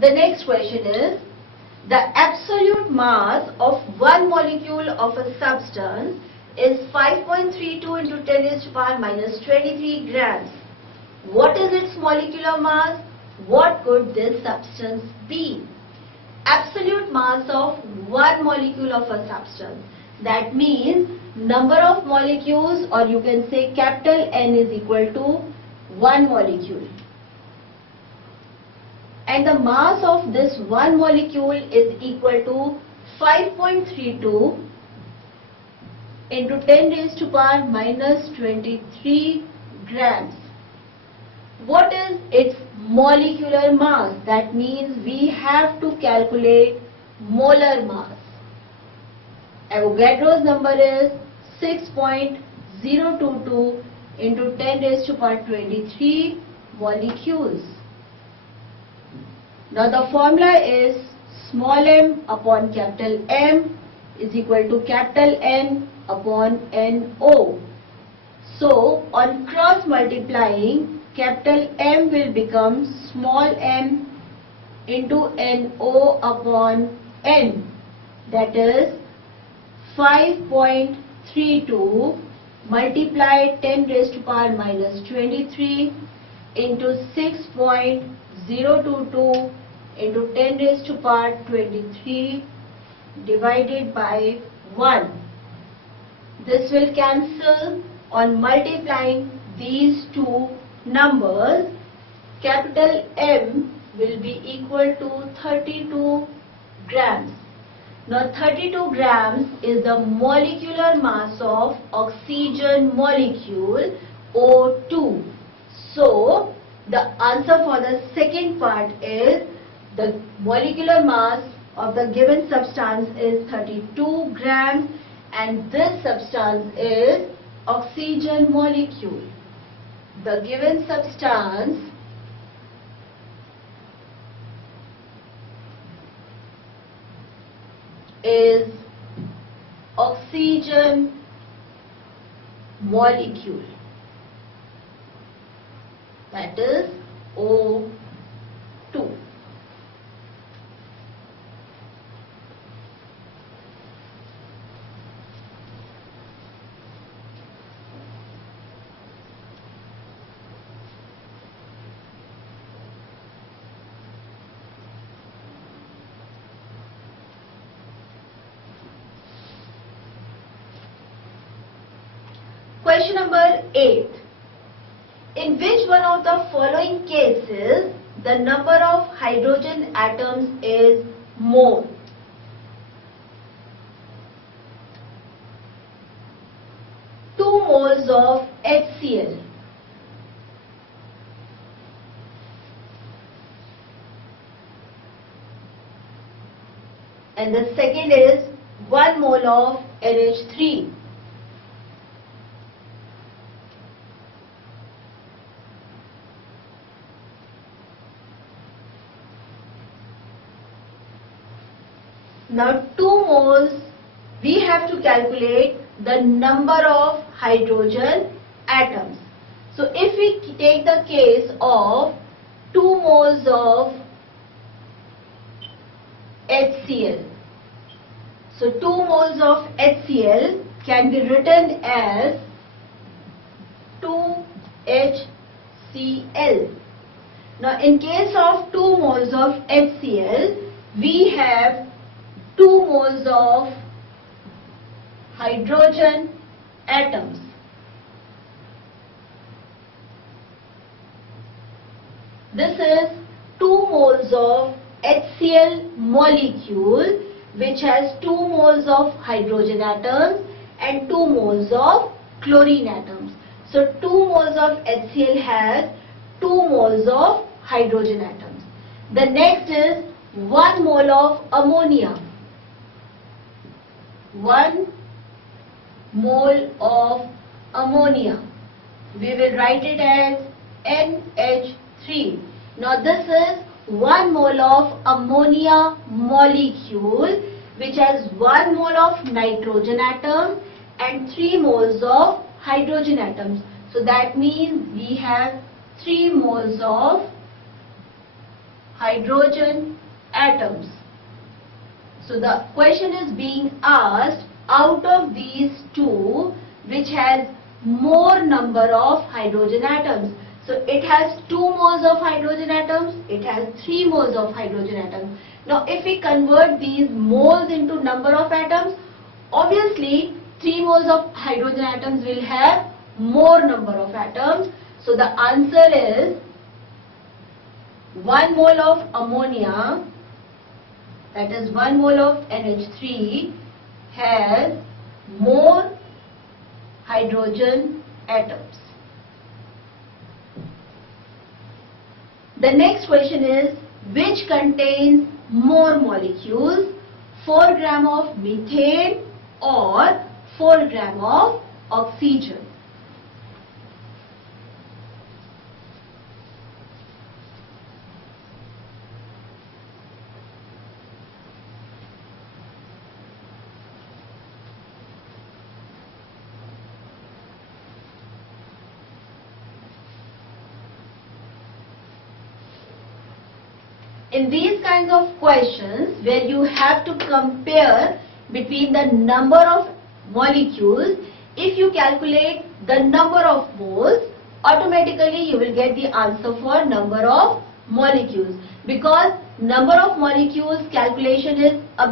The next question is, the absolute mass of one molecule of a substance is 5.32 into 10 raised to power minus 23 grams. What is its molecular mass? What could this substance be? Absolute mass of one molecule of a substance. That means number of molecules, or you can say capital N is equal to one molecule. And the mass of this one molecule is equal to 5.32 into 10 raised to power minus 23 grams. What is its molecular mass? That means we have to calculate molar mass. Avogadro's number is 6.022 into 10 raised to power 23 molecules. Now the formula is small m upon capital M is equal to capital N upon NO. So on cross multiplying, capital M will become small m into NO upon N. That is 5.32 multiply 10 raised to power minus 23 into 6.022 into 10 raised to power 23 divided by 1. This will cancel on multiplying these two numbers. Capital M will be equal to 32 grams. Now 32 grams is the molecular mass of oxygen molecule O2. So the answer for the second part is the molecular mass of the given substance is 32 grams and this substance is oxygen molecule. The given substance is oxygen molecule, that is O2. Question number 8. In which one of the following cases the number of hydrogen atoms is more? Two moles of HCl. And the second is 1 mole of NH3. Now 2 moles, we have to calculate the number of hydrogen atoms. So if we take the case of 2 moles of HCl, so 2 moles of HCl can be written as 2HCl. Now in case of 2 moles of HCl, we have 2 moles of hydrogen atoms. This is 2 moles of HCl molecule which has 2 moles of hydrogen atoms and 2 moles of chlorine atoms. So 2 moles of HCl has 2 moles of hydrogen atoms. The next is 1 mole of ammonia. 1 mole of ammonia. We will write it as NH3. Now this is 1 mole of ammonia molecule which has 1 mole of nitrogen atom and 3 moles of hydrogen atoms. So that means we have 3 moles of hydrogen atoms. So the question is being asked, out of these two, which has more number of hydrogen atoms? So it has 2 moles of hydrogen atoms, it has 3 moles of hydrogen atoms. Now if we convert these moles into number of atoms, obviously 3 moles of hydrogen atoms will have more number of atoms. So the answer is 1 mole of ammonia, that is 1 mole of NH3, has more hydrogen atoms. The next question is, which contains more molecules, 4 gram of methane or 4 gram of oxygen? In these kinds of questions where you have to compare between the number of molecules, if you calculate the number of moles, automatically you will get the answer for number of molecules, because number of molecules calculation is a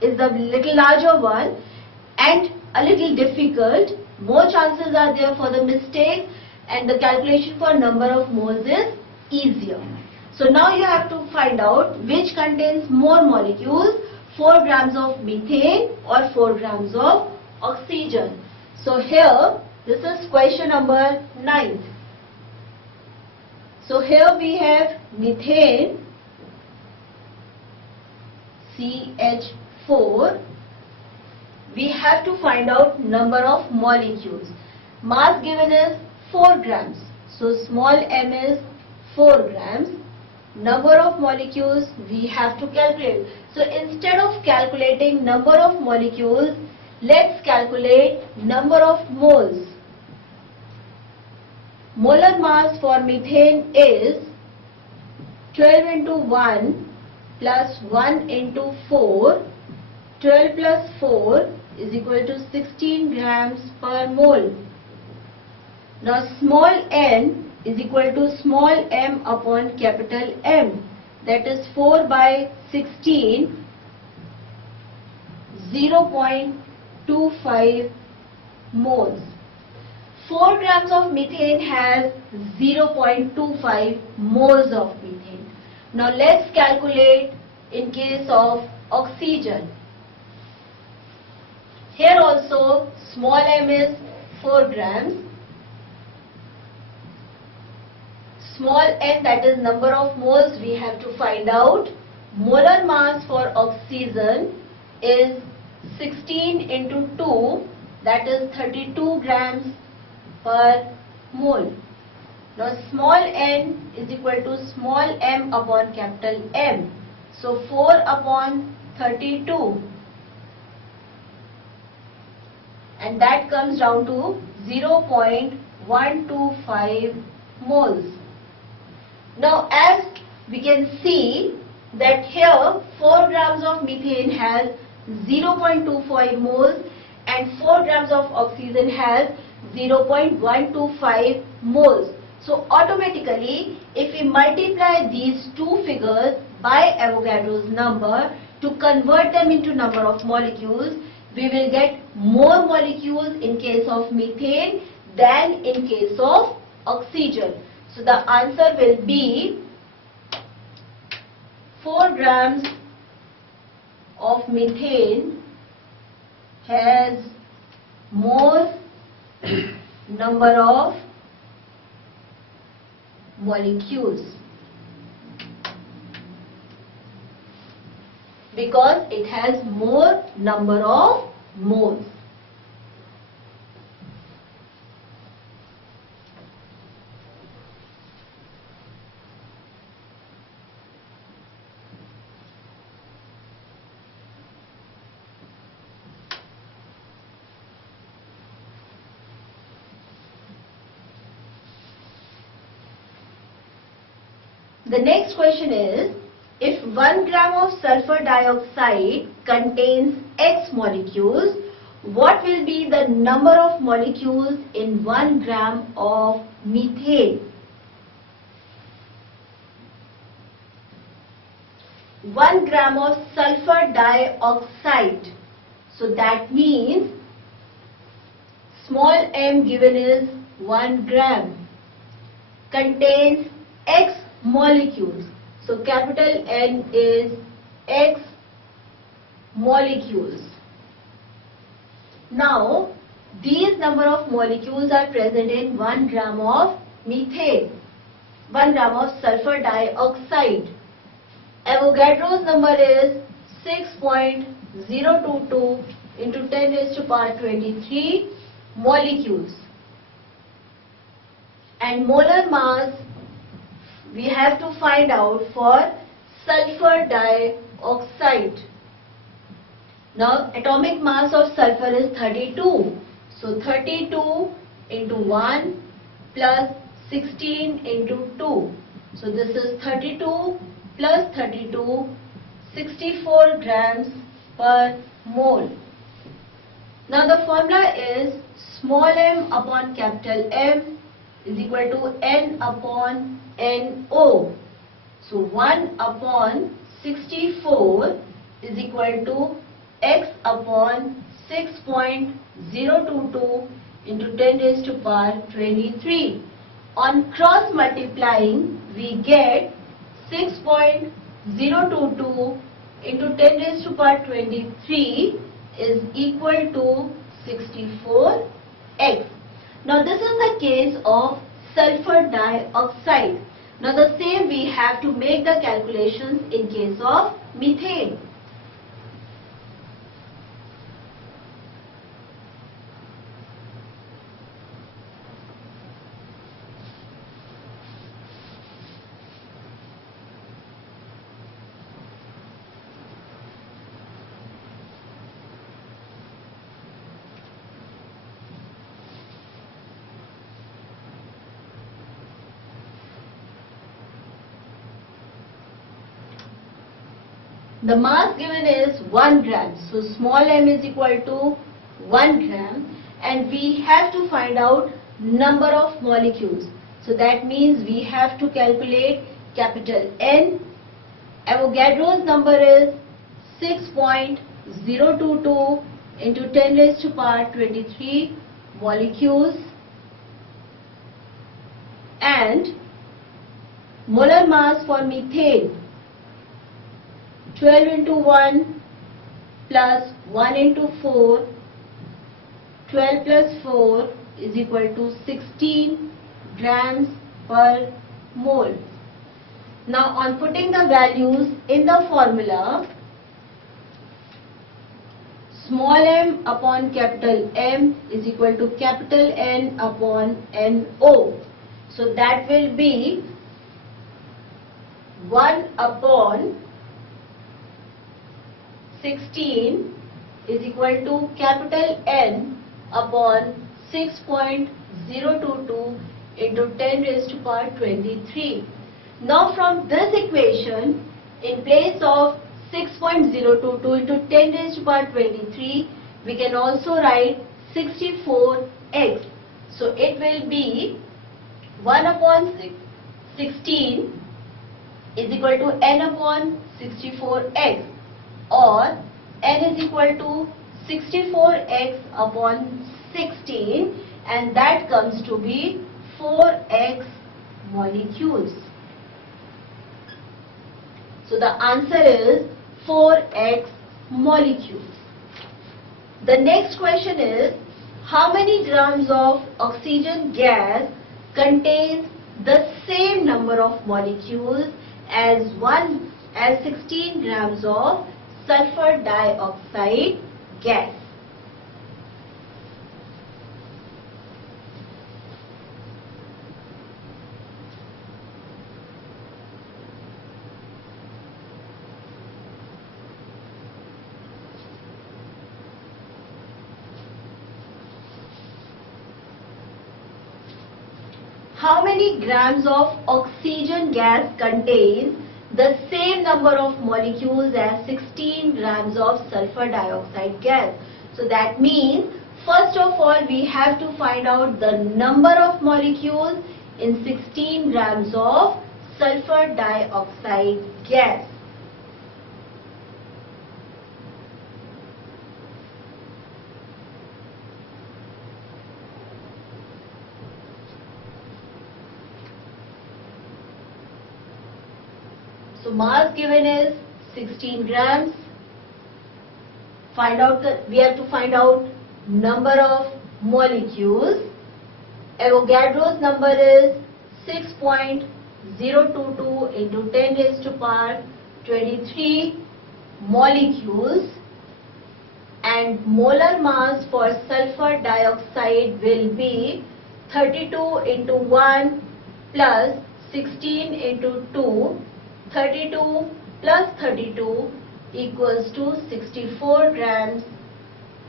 little larger one and a little difficult. More chances are there for the mistake, and the calculation for number of moles is easier. So now you have to find out which contains more molecules, 4 grams of methane or 4 grams of oxygen. So here, this is question number 9. So here we have methane, CH4. We have to find out number of molecules. Mass given is 4 grams. So small m is 4 grams. Number of molecules we have to calculate. So instead of calculating number of molecules, let's calculate number of moles. Molar mass for methane is 12 into 1 plus 1 into 4. 12 plus 4 is equal to 16 grams per mole. Now small n is equal to small m upon capital M, that is 4 by 16, 0.25 moles. 4 grams of methane has 0.25 moles of methane. Now let's calculate in case of oxygen. Here also small m is 4 grams. Small n, that is number of moles, we have to find out. Molar mass for oxygen is 16 into 2, that is 32 grams per mole. Now small n is equal to small m upon capital M. So 4 upon 32, and that comes down to 0.125 moles. Now as we can see that here 4 grams of methane has 0.25 moles and 4 grams of oxygen has 0.125 moles. So automatically if we multiply these two figures by Avogadro's number to convert them into number of molecules, we will get more molecules in case of methane than in case of oxygen. So the answer will be 4 grams of methane has more number of molecules because it has more number of moles. The next question is, if 1 gram of sulfur dioxide contains X molecules, what will be the number of molecules in 1 gram of methane? 1 gram of sulfur dioxide. So that means small m given is 1 gram contains X molecules. So capital N is X molecules. Now these number of molecules are present in 1 gram of methane, 1 gram of sulfur dioxide. Avogadro's number is 6.022 into 10 raised to power 23 molecules. And molar mass we have to find out for sulfur dioxide. Now atomic mass of sulfur is 32. So 32 into 1 plus 16 into 2. So this is 32 plus 32, 64 grams per mole. Now the formula is small m upon capital M is equal to N upon NO. So 1 upon 64 is equal to X upon 6.022 into 10 raised to power 23. On cross multiplying, we get 6.022 into 10 raised to power 23 is equal to 64x. Now this is the case of sulfur dioxide. Now the same we have to make the calculations in case of methane. The mass given is 1 gram. So small m is equal to 1 gram and we have to find out number of molecules. So that means we have to calculate capital N. Avogadro's number is 6.022 into 10 raised to power 23 molecules and molar mass for methane 12 into 1 plus 1 into 4, 12 plus 4 is equal to 16 grams per mole. Now on putting the values in the formula, small m upon capital M is equal to capital N upon NO. So that will be 1 upon 16 is equal to capital N upon 6.022 into 10 raised to power 23. Now from this equation, in place of 6.022 into 10 raised to power 23, we can also write 64x. So it will be 1 upon 16 is equal to n upon 64x, or n is equal to 64x upon 16, and that comes to be 4x molecules. So the answer is 4x molecules. The next question is, how many grams of oxygen gas contains the same number of molecules as 16 grams of sulfur dioxide gas? how many grams of oxygen gas contains the same number of molecules as 16 grams of sulfur dioxide gas. So that means first of all we have to find out the number of molecules in 16 grams of sulfur dioxide gas. So mass given is 16 grams. We have to find out number of molecules. Avogadro's number is 6.022 into 10 raised to power 23 molecules, and molar mass for sulfur dioxide will be 32 into 1 plus 16 into 2. 32 plus 32 equals to 64 grams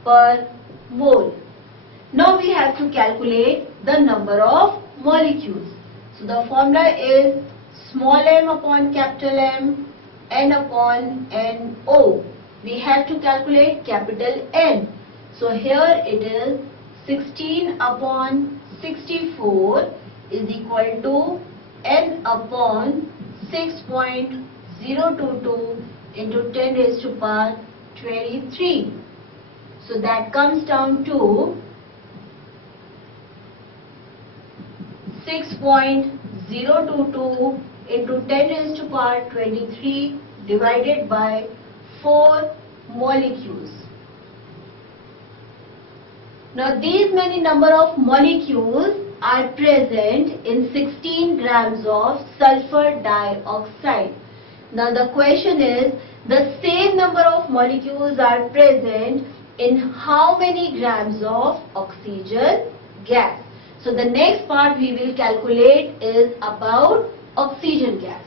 per mole. Now we have to calculate the number of molecules. So the formula is small m upon capital M, n upon NO. We have to calculate capital N. So here it is 16 upon 64 is equal to n upon 6.022 into 10 raised to power 23. So that comes down to 6.022 into 10 raised to power 23 divided by 4 molecules. Now these many number of molecules are present in 16 grams of sulfur dioxide. Now the question is, the same number of molecules are present in how many grams of oxygen gas? So the next part we will calculate is about oxygen gas.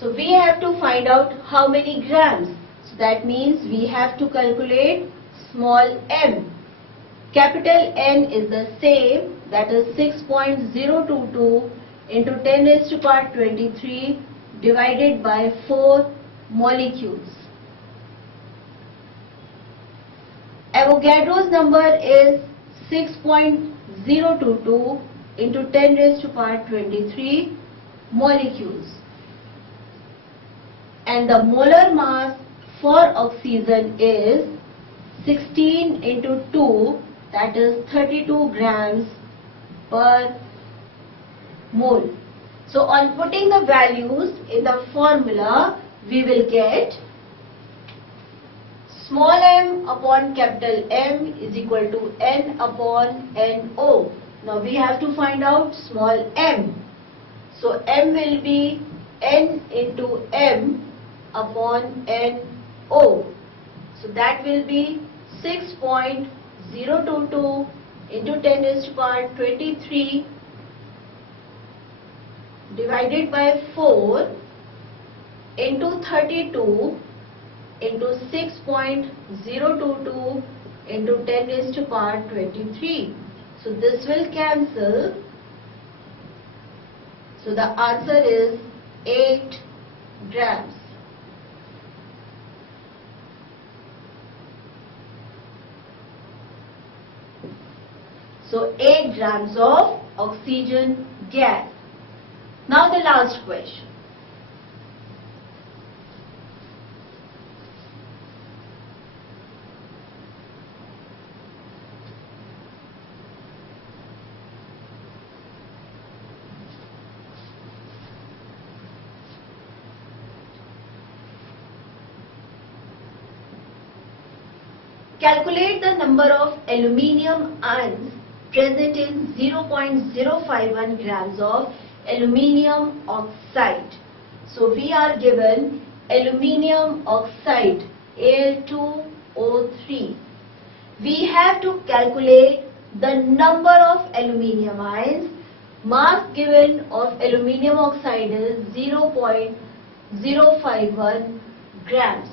So we have to find out how many grams. So that means we have to calculate small m. Capital N is the same, that is 6.022 into 10 raised to power 23 divided by 4 molecules. Avogadro's number is 6.022 into 10 raised to power 23 molecules. And the molar mass for oxygen is 16 into 2, that is 32 grams per mole. So on putting the values in the formula, we will get small m upon capital M is equal to n upon NO. Now we have to find out small m. So m will be n into m upon NO. So that will be 6.022 into 10 raised to power 23 divided by 4 into 32 into 6.022 into 10 raised to power 23. So this will cancel. So the answer is 8 grams. So 8 grams of oxygen gas. Now the last question. Calculate the number of aluminium ions present in 0.051 grams of aluminium oxide. So we are given aluminium oxide Al2O3. We have to calculate the number of aluminium ions. Mass given of aluminium oxide is 0.051 grams.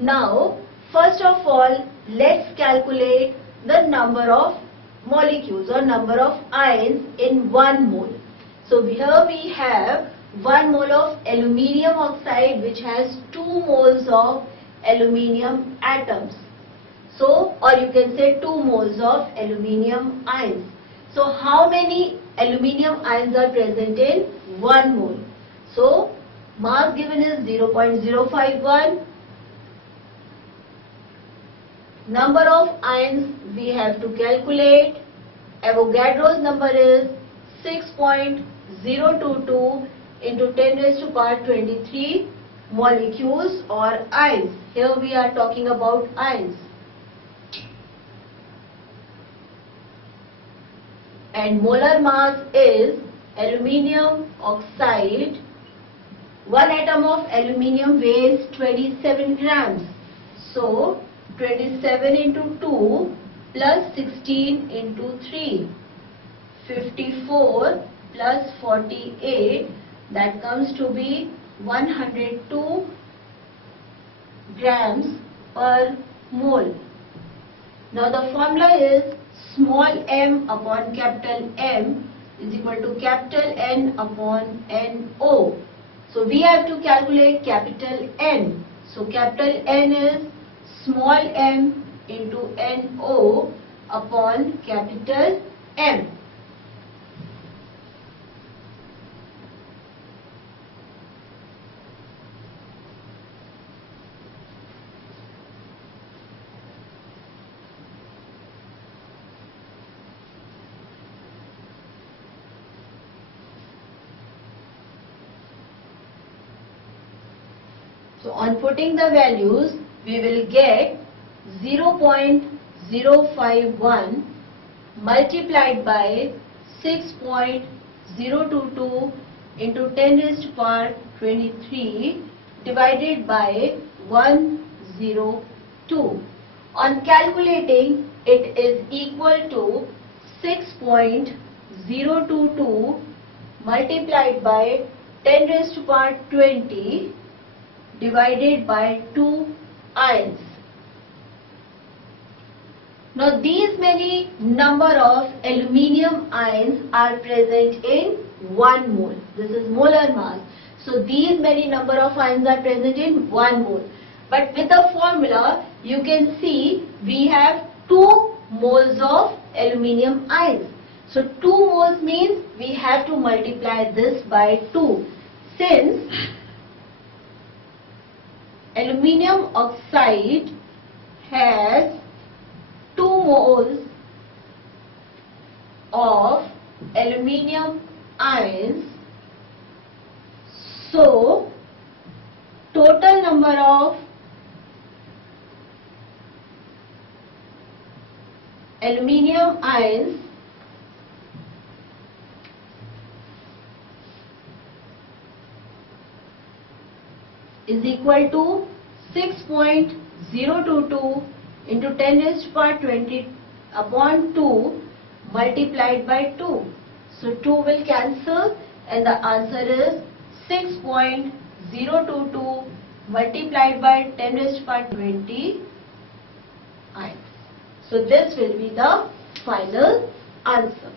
Now, first of all, let's calculate the number of molecules or number of ions in 1 mole. So here we have 1 mole of aluminium oxide which has 2 moles of aluminium atoms. So, or you can say 2 moles of aluminium ions. So, how many aluminium ions are present in 1 mole? So, mass given is 0.051. Number of ions we have to calculate. Avogadro's number is 6.022 into 10 raised to power 23 molecules or ions. Here we are talking about ions. And molar mass is aluminium oxide. 1 atom of aluminium weighs 27 grams. So, 27 into 2 plus 16 into 3. 54 plus 48, that comes to be 102 grams per mole. Now the formula is small m upon capital M is equal to capital N upon NO. So we have to calculate capital N. So capital N is small m into NO upon capital M. So on putting the values, we will get 0.051 multiplied by 6.022 into 10 raised to power 23 divided by 102. On calculating, it is equal to 6.022 multiplied by 10 raised to power 20 divided by 2 ions. Now these many number of aluminium ions are present in 1 mole. This is molar mass. So these many number of ions are present in 1 mole. But with the formula, you can see we have 2 moles of aluminium ions. So 2 moles means we have to multiply this by 2. Since aluminium oxide has 2 moles of aluminium ions, so total number of aluminium ions is equal to 6.022 into 10 raised to power 20 upon 2 multiplied by 2. So 2 will cancel and the answer is 6.022 multiplied by 10 raised to power 20 ions. So this will be the final answer.